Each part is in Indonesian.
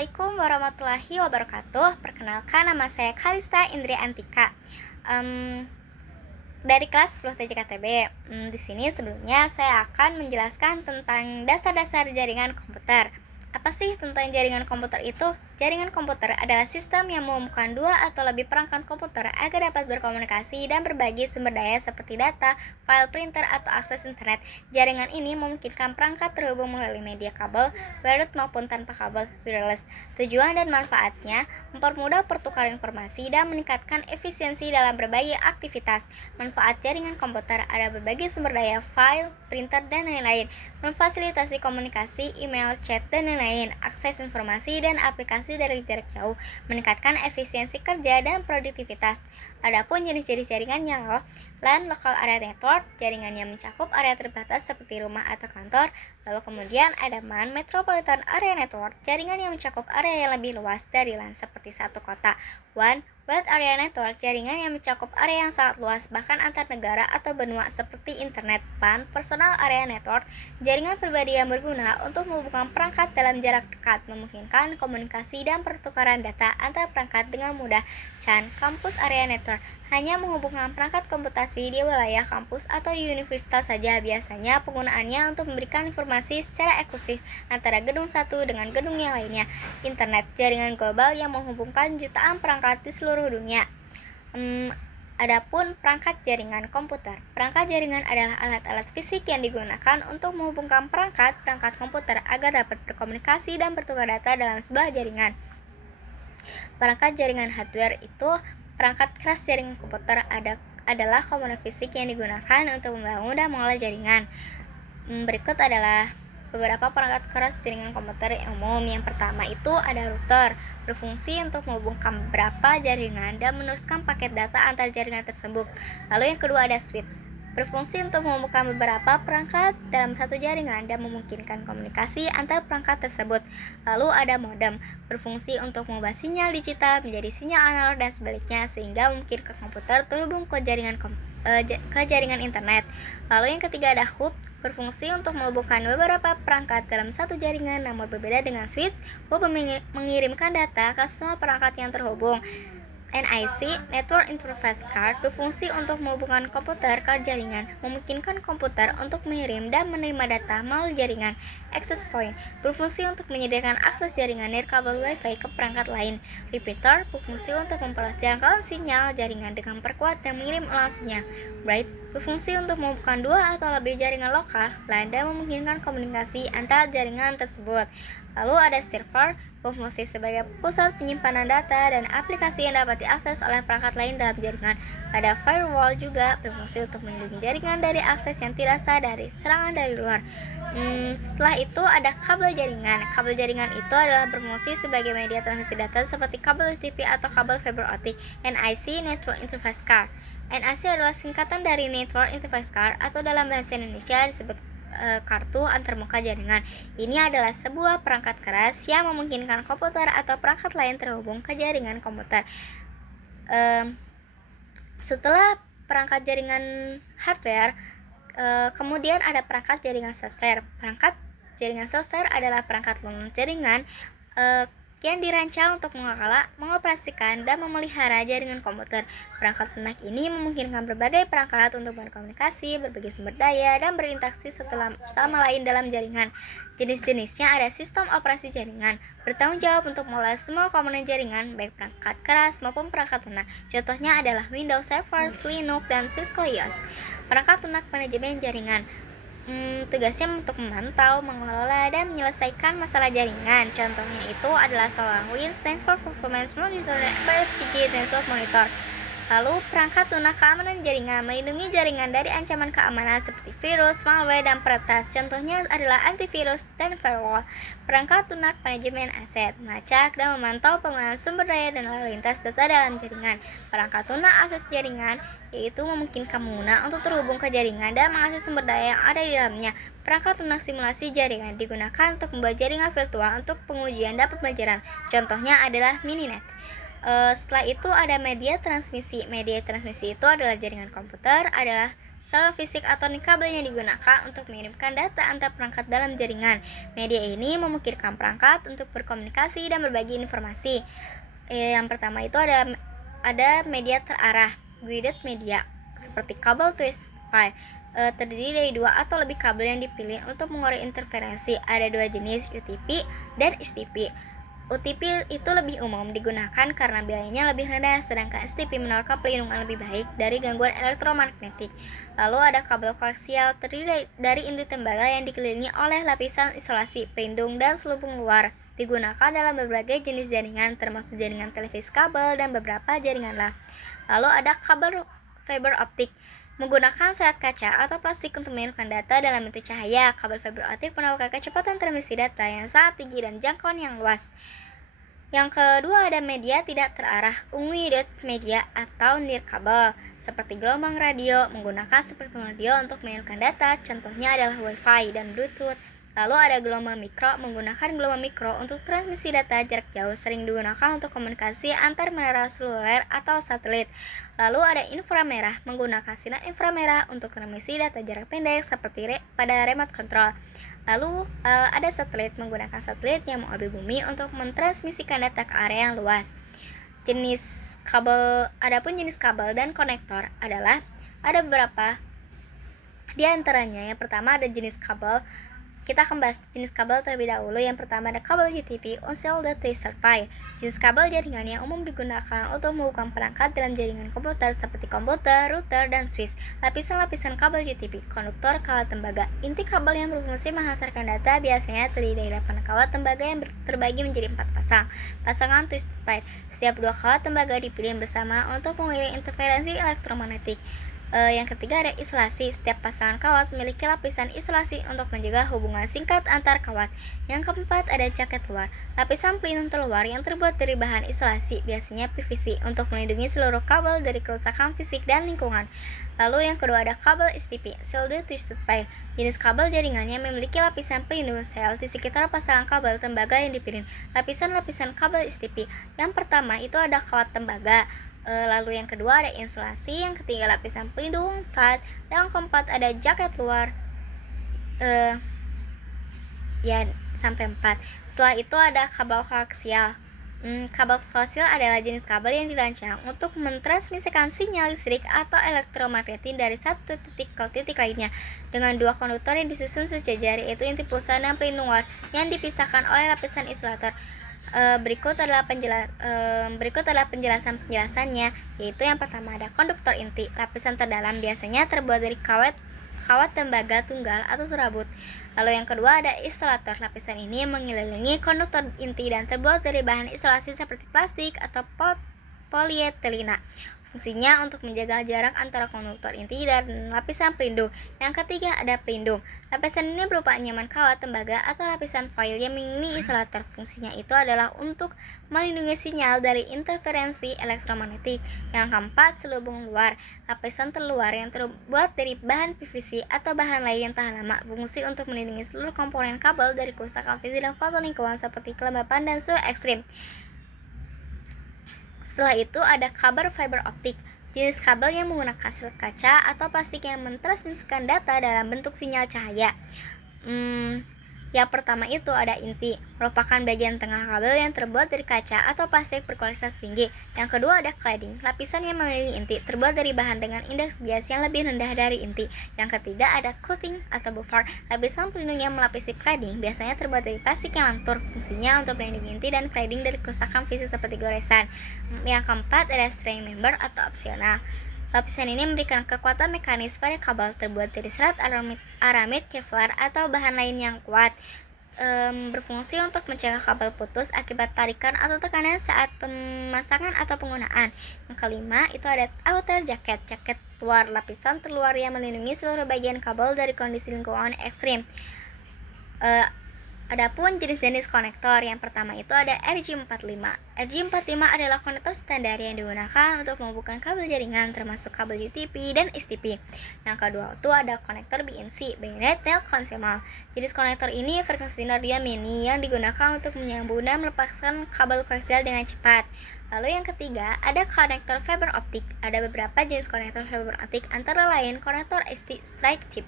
Assalamualaikum warahmatullahi wabarakatuh. Perkenalkan, nama saya Kalista Indri Antika. Dari kelas 10 TJKTB. Di sini sebelumnya saya akan menjelaskan tentang dasar-dasar jaringan komputer. Apa sih tentang jaringan komputer itu? Jaringan komputer adalah sistem yang menghubungkan dua atau lebih perangkat komputer agar dapat berkomunikasi dan berbagi sumber daya seperti data, file printer, atau akses internet. Jaringan ini memungkinkan perangkat terhubung melalui media kabel, wired maupun tanpa kabel wireless. Tujuan dan manfaatnya mempermudah pertukaran informasi dan meningkatkan efisiensi dalam berbagai aktivitas. Manfaat jaringan komputer ada berbagi sumber daya, file, printer, dan lain-lain, memfasilitasi komunikasi, email, chat, dan lain-lain, akses informasi dan aplikasi dari jarak jauh, meningkatkan efisiensi kerja dan produktivitas. Adapun jenis-jenis jaringannya LAN Local Area Network, jaringan yang mencakup area terbatas seperti rumah atau kantor. Lalu kemudian ada MAN Metropolitan Area Network, jaringan yang mencakup area yang lebih luas dari LAN seperti satu kota. WAN Wide Area Network, jaringan yang mencakup area yang sangat luas bahkan antar negara atau benua seperti internet. PAN Personal Area Network, jaringan pribadi yang berguna untuk menghubungkan perangkat dalam jarak dekat, memungkinkan komunikasi dan pertukaran data antar perangkat dengan mudah. CAN Campus Area Network, hanya menghubungkan perangkat komputasi di wilayah kampus atau universitas saja. Biasanya penggunaannya untuk memberikan informasi secara eksklusif antara gedung satu dengan gedung yang lainnya. Internet, jaringan global yang menghubungkan jutaan perangkat di seluruh dunia. Adapun perangkat jaringan komputer. Perangkat jaringan adalah alat-alat fisik yang digunakan untuk menghubungkan perangkat komputer agar dapat berkomunikasi dan bertukar data dalam sebuah jaringan. Perangkat jaringan hardware itu perangkat keras jaringan komputer adalah komponen fisik yang digunakan untuk membangun dan mengolah jaringan. Berikut adalah beberapa perangkat keras jaringan komputer yang umum. Yang pertama itu ada router, berfungsi untuk menghubungkan beberapa jaringan dan meneruskan paket data antar jaringan tersebut. Lalu yang kedua ada switch, berfungsi untuk menghubungkan beberapa perangkat dalam satu jaringan dan memungkinkan komunikasi antar perangkat tersebut. Lalu ada modem, berfungsi untuk mengubah sinyal digital menjadi sinyal analog dan sebaliknya sehingga memungkinkan komputer terhubung ke jaringan internet. Lalu yang ketiga ada hub, berfungsi untuk menghubungkan beberapa perangkat dalam satu jaringan, namun berbeda dengan switch. Hub mengirimkan data ke semua perangkat yang terhubung. NIC, Network Interface Card, berfungsi untuk menghubungkan komputer ke jaringan, memungkinkan komputer untuk mengirim dan menerima data melalui jaringan. Access Point, berfungsi untuk menyediakan akses jaringan nirkabel Wi-Fi ke perangkat lain. Repeater, berfungsi untuk memperluas jangkauan sinyal jaringan dengan perkuat dan mengirim ulang sinyal. Byte, berfungsi untuk menghubungkan dua atau lebih jaringan lokal lain dan memungkinkan komunikasi antar jaringan tersebut. Lalu ada server, berfungsi sebagai pusat penyimpanan data dan aplikasi yang dapat diakses oleh perangkat lain dalam jaringan. Ada firewall juga, berfungsi untuk melindungi jaringan dari akses yang tidak sah dari serangan dari luar. Setelah itu ada kabel jaringan. Kabel jaringan itu adalah berfungsi sebagai media transmisi data seperti kabel TV atau kabel fiber optik. NIC, Network Interface Card. NIC adalah singkatan dari Network Interface Card atau dalam bahasa Indonesia disebut kartu antarmuka jaringan. Ini adalah sebuah perangkat keras yang memungkinkan komputer atau perangkat lain terhubung ke jaringan komputer. Setelah perangkat jaringan hardware, kemudian ada perangkat jaringan software. Perangkat jaringan software adalah perangkat lunak jaringan yang dirancang untuk mengoperasikan dan memelihara jaringan komputer. Perangkat lunak ini memungkinkan berbagai perangkat untuk berkomunikasi, berbagi sumber daya, dan berinteraksi satu sama lain dalam jaringan. Jenis-jenisnya ada sistem operasi jaringan, bertanggung jawab untuk mengolah semua komponen jaringan, baik perangkat keras maupun perangkat lunak. Contohnya adalah Windows Server, Linux, dan Cisco IOS. Perangkat lunak manajemen jaringan, tugasnya untuk memantau, mengelola, dan menyelesaikan masalah jaringan. Contohnya itu adalah SolarWinds, stands for Performance Monitor, PSCG, Network Monitor. Lalu perangkat lunak keamanan jaringan, melindungi jaringan dari ancaman keamanan seperti virus, malware, dan peretas. Contohnya adalah antivirus dan firewall. Perangkat lunak manajemen aset, melacak dan memantau penggunaan sumber daya dan lalu lintas data dalam jaringan. Perangkat lunak akses jaringan, yaitu memungkinkan pengguna untuk terhubung ke jaringan dan mengakses sumber daya yang ada di dalamnya. Perangkat lunak simulasi jaringan digunakan untuk membuat jaringan virtual untuk pengujian dan pembelajaran. Contohnya adalah Mininet. Setelah itu ada media transmisi. Media transmisi itu adalah jaringan komputer, adalah saluran fisik atau kabel yang digunakan untuk mengirimkan data antar perangkat dalam jaringan. Media ini memungkinkan perangkat untuk berkomunikasi dan berbagi informasi. Yang pertama itu ada media terarah, guided media, seperti kabel Wi-Fi. Terdiri dari 2 atau lebih kabel yang dipilih untuk mengurai interferensi. Ada 2 jenis, UTP dan STP. UTP itu lebih umum digunakan karena biayanya lebih rendah, sedangkan STP menawarkan pelindungan lebih baik dari gangguan elektromagnetik. Lalu ada kabel koaksial, terdiri dari inti tembaga yang dikelilingi oleh lapisan isolasi, pelindung, dan selubung luar. Digunakan dalam berbagai jenis jaringan, termasuk jaringan televisi kabel dan beberapa jaringan lain. Lalu ada kabel fiber optik, menggunakan serat kaca atau plastik untuk mengirimkan data dalam bentuk cahaya. Kabel fiber optik menawarkan kecepatan transmisi data yang sangat tinggi dan jangkauan yang luas. Yang kedua ada media tidak terarah, unguided media atau nirkabel, seperti gelombang radio, menggunakan spektrum radio untuk mengirimkan data, contohnya adalah Wi-Fi dan Bluetooth. Lalu ada gelombang mikro, menggunakan gelombang mikro untuk transmisi data jarak jauh, sering digunakan untuk komunikasi antar menara seluler atau satelit. Lalu ada inframerah, menggunakan sinar inframerah untuk transmisi data jarak pendek seperti pada remote control. Lalu ada satelit, menggunakan satelit yang mengorbit bumi untuk mentransmisikan data ke area yang luas. Adapun jenis kabel dan konektor adalah ada beberapa di antaranya. Yang pertama ada jenis kabel. Kita akan bahas jenis kabel terlebih dahulu. Yang pertama ada kabel UTP, Unshielded Twisted Pair. Jenis kabel jaringan yang umum digunakan untuk menghubungkan perangkat dalam jaringan komputer seperti komputer, router, dan switch. Lapisan-lapisan kabel UTP, konduktor kawat tembaga. Inti kabel yang berfungsi menghantarkan data biasanya terdiri dari 8 kawat tembaga yang terbagi menjadi 4 pasang. Pasangan Twisted Pair. Setiap 2 kawat tembaga dipilih bersama untuk mengirim interferensi elektromagnetik. Yang ketiga ada isolasi. Setiap pasangan kawat memiliki lapisan isolasi untuk menjaga hubungan singkat antar kawat. Yang keempat ada jaket luar, lapisan pelindung terluar yang terbuat dari bahan isolasi, biasanya PVC, untuk melindungi seluruh kabel dari kerusakan fisik dan lingkungan. Lalu yang kedua ada kabel STP, Shielded Twisted Pair. Jenis kabel jaringannya memiliki lapisan pelindung sel di sekitar pasangan kabel tembaga yang dipilih. Lapisan-lapisan kabel STP. Yang pertama itu ada kawat tembaga. Lalu yang kedua ada insulasi, yang ketiga lapisan pelindung sat, yang keempat ada jaket luar, sampai 4. Setelah itu ada kabel koaksial. Kabel koaksial adalah jenis kabel yang dirancang untuk mentransmisikan sinyal listrik atau elektromagnetik dari satu titik ke titik lainnya dengan 2 konduktor yang disusun sejajar, yaitu inti pusat dan pelindung luar yang dipisahkan oleh lapisan isolator. Berikut adalah penjelasannya, yaitu yang pertama ada konduktor inti. Lapisan terdalam biasanya terbuat dari kawat tembaga tunggal atau serabut. Lalu yang kedua ada isolator. Lapisan ini mengelilingi konduktor inti dan terbuat dari bahan isolasi seperti plastik atau polietilena. Fungsinya untuk menjaga jarak antara konduktor inti dan lapisan pelindung. Yang ketiga ada pelindung. Lapisan ini berupa anyaman kawat tembaga atau lapisan foil yang mengelilingi isolator. Fungsinya itu adalah untuk melindungi sinyal dari interferensi elektromagnetik. Yang keempat, selubung luar. Lapisan terluar yang terbuat dari bahan PVC atau bahan lain yang tahan lama, berfungsi untuk melindungi seluruh komponen kabel dari kerusakan fisik dan faktor lingkungan seperti kelembapan dan suhu ekstrim. Setelah itu ada kabel fiber optik, jenis kabel yang menggunakan serat kaca atau plastik yang mentransmisikan data dalam bentuk sinyal cahaya. Yang pertama itu ada inti, merupakan bagian tengah kabel yang terbuat dari kaca atau plastik berkualitas tinggi. Yang kedua ada cladding, lapisan yang mengelilingi inti, terbuat dari bahan dengan indeks bias yang lebih rendah dari inti. Yang ketiga ada coating atau buffer, lapisan pelindung yang melapisi cladding, biasanya terbuat dari plastik yang lentur, fungsinya untuk melindungi inti dan cladding dari kerusakan fisik seperti goresan. Yang keempat ada string member atau opsional. Lapisan ini memberikan kekuatan mekanis pada kabel, terbuat dari serat aramid, kevlar, atau bahan lain yang kuat. Berfungsi untuk mencegah kabel putus akibat tarikan atau tekanan saat pemasangan atau penggunaan. Yang kelima itu ada outer jacket, jaket luar, lapisan terluar yang melindungi seluruh bagian kabel dari kondisi lingkungan ekstrim. Adapun jenis-jenis konektor, yang pertama itu ada RJ45. RJ45 adalah konektor standar yang digunakan untuk menghubungkan kabel jaringan termasuk kabel UTP dan STP. Yang kedua itu ada konektor BNC, Bayonet Net Consumer. Jenis konektor ini frekuensi dia mini yang digunakan untuk menyambung dan melepaskan kabel koaksial dengan cepat. Lalu yang ketiga, ada konektor fiber optik. Ada beberapa jenis konektor fiber optik, antara lain konektor ST strike tip.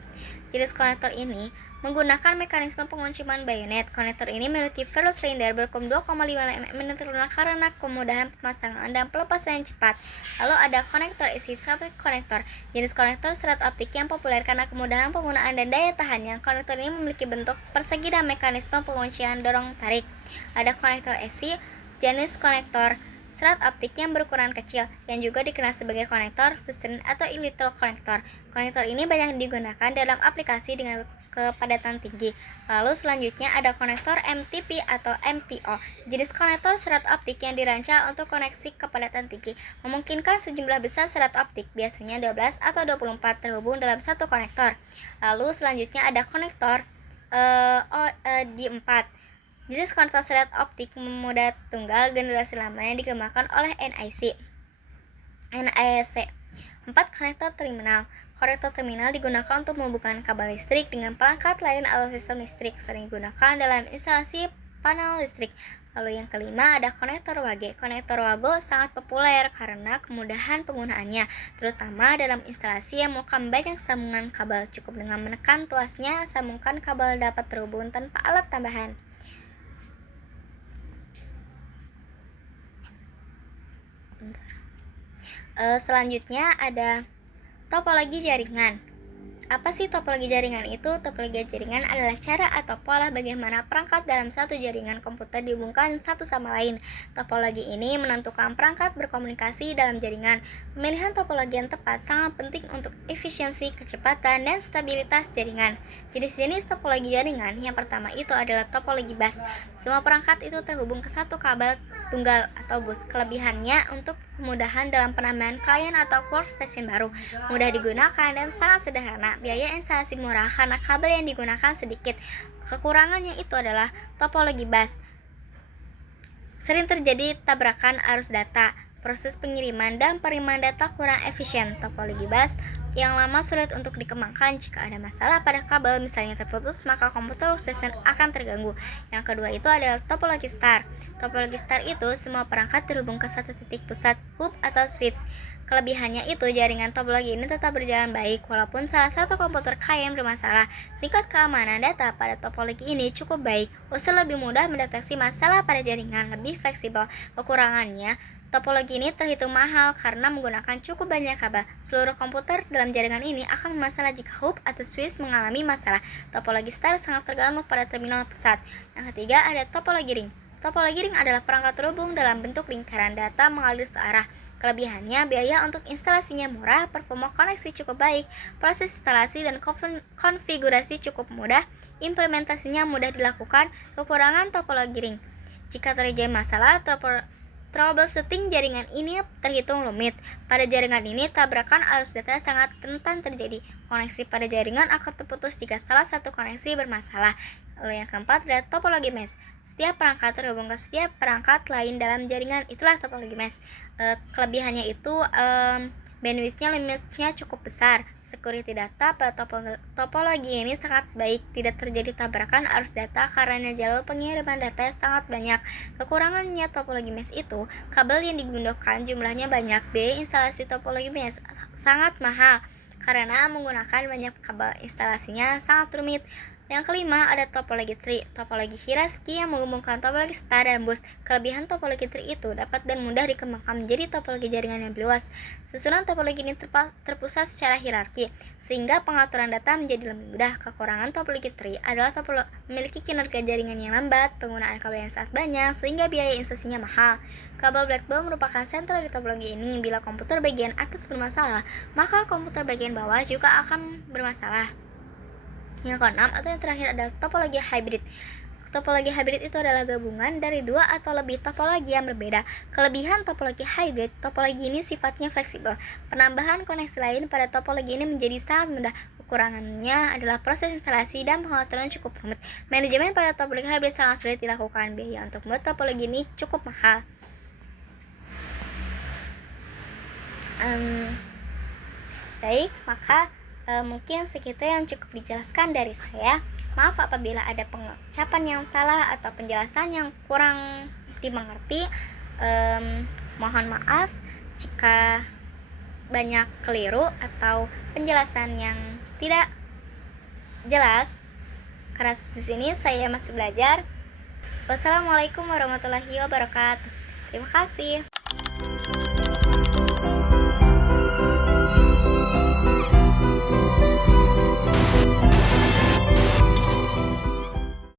Jenis konektor ini menggunakan mekanisme penguncian bayonet. Konektor ini memiliki velg silinder berkum 2,5 mm internal karena kemudahan pemasangan dan pelepasan yang cepat. Lalu ada konektor AC Circuit Connector. Jenis konektor serat optik yang populer karena kemudahan penggunaan dan daya tahannya. Konektor ini memiliki bentuk persegi dan mekanisme penguncian dorong tarik. Ada konektor AC, jenis konektor serat optik yang berukuran kecil, yang juga dikenal sebagai konektor Western atau little connector. Konektor ini banyak digunakan dalam aplikasi dengan kepadatan tinggi. Lalu selanjutnya ada konektor MTP atau MPO. Jenis konektor serat optik yang dirancang untuk koneksi kepadatan tinggi, memungkinkan sejumlah besar serat optik, biasanya 12 atau 24 terhubung dalam satu konektor. Lalu selanjutnya ada konektor D4. Jenis konektor serat optik moda tunggal generasi lama yang dikembangkan oleh NIC. 4. Konektor terminal. Konektor terminal digunakan untuk menghubungkan kabel listrik dengan perangkat lain atau sistem listrik, sering digunakan dalam instalasi panel listrik. Lalu yang kelima ada konektor WAGE. Konektor WAGE sangat populer karena kemudahan penggunaannya, terutama dalam instalasi yang memerlukan banyak sambungan kabel. Cukup dengan menekan tuasnya, sambungkan kabel dapat terhubung tanpa alat tambahan. Selanjutnya ada topologi jaringan. Apa sih topologi jaringan itu? Topologi jaringan adalah cara atau pola bagaimana perangkat dalam satu jaringan komputer dihubungkan satu sama lain. Topologi ini menentukan perangkat berkomunikasi dalam jaringan. Pemilihan topologi yang tepat sangat penting untuk efisiensi, kecepatan, dan stabilitas jaringan. Jenis-jenis topologi jaringan yang pertama itu adalah topologi bus. Semua perangkat itu terhubung ke satu kabel tunggal atau bus. Kelebihannya untuk kemudahan dalam penambahan klien atau workstation baru, mudah digunakan dan sangat sederhana. Biaya instalasi murah karena kabel yang digunakan sedikit. Kekurangannya itu adalah topologi bus. Sering terjadi tabrakan arus data, proses pengiriman dan penerimaan data kurang efisien. Topologi bus yang lama sulit untuk dikembangkan. Jika ada masalah pada kabel, misalnya terputus, maka komputer workstation akan terganggu. Yang kedua itu adalah topologi star. Topologi star itu semua perangkat terhubung ke satu titik pusat, hub atau switch. Kelebihannya itu jaringan topologi ini tetap berjalan baik walaupun salah satu komputer klien bermasalah. Tingkat keamanan data pada topologi ini cukup baik. User lebih mudah mendeteksi masalah pada jaringan, lebih fleksibel. Kekurangannya, topologi ini terhitung mahal karena menggunakan cukup banyak kabel. Seluruh komputer dalam jaringan ini akan bermasalah jika hub atau switch mengalami masalah. Topologi star sangat tergantung pada terminal pusat. Yang ketiga ada topologi ring. Topologi ring adalah perangkat terhubung dalam bentuk lingkaran, data mengalir searah. Kelebihannya, biaya untuk instalasinya murah, performa koneksi cukup baik, proses instalasi dan konfigurasi cukup mudah, implementasinya mudah dilakukan. Kekurangan topologi ring, jika terjadi masalah, troubleshooting jaringan ini terhitung rumit. Pada jaringan ini, tabrakan arus data sangat rentan terjadi. Koneksi pada jaringan akan terputus jika salah satu koneksi bermasalah. Lalu yang keempat adalah topologi mesh. Setiap perangkat terhubung ke setiap perangkat lain dalam jaringan, itulah topologi mesh. Kelebihannya itu bandwidth-nya limitnya cukup besar. Security data pada topologi ini sangat baik, tidak terjadi tabrakan arus data karena jalur pengiriman data sangat banyak. Kekurangannya topologi mesh itu, kabel yang digunakan jumlahnya banyak. Biaya instalasi topologi mesh sangat mahal karena menggunakan banyak kabel, instalasinya sangat rumit. Yang kelima ada topologi tree. Topologi hierarki yang menghubungkan topologi star dan bus. Kelebihan topologi tree itu dapat dan mudah dikembangkan menjadi topologi jaringan yang lebih luas. Susunan topologi ini terpusat secara hierarki, sehingga pengaturan data menjadi lebih mudah. Kekurangan topologi tree adalah memiliki kinerja jaringan yang lambat, penggunaan kabel yang sangat banyak, sehingga biaya instalasinya mahal. Kabel Blackboard merupakan sentral di topologi ini. Bila komputer bagian atas bermasalah, maka komputer bagian bawah juga akan bermasalah. Yang keenam atau yang terakhir adalah topologi hybrid. Topologi hybrid itu adalah gabungan dari dua atau lebih topologi yang berbeda. Kelebihan topologi hybrid, topologi ini sifatnya fleksibel. Penambahan koneksi lain pada topologi ini menjadi sangat mudah. kekurangannya adalah proses instalasi dan pengaturan cukup rumit. Manajemen pada topologi hybrid sangat sulit dilakukan. Biaya untuk membuat topologi ini cukup mahal. Baik, maka mungkin segitu yang cukup dijelaskan dari saya. Maaf apabila ada pengucapan yang salah atau penjelasan yang kurang dimengerti. Mohon maaf jika banyak keliru atau penjelasan yang tidak jelas, karena di sini saya masih belajar. Wassalamualaikum warahmatullahi wabarakatuh. Terima kasih.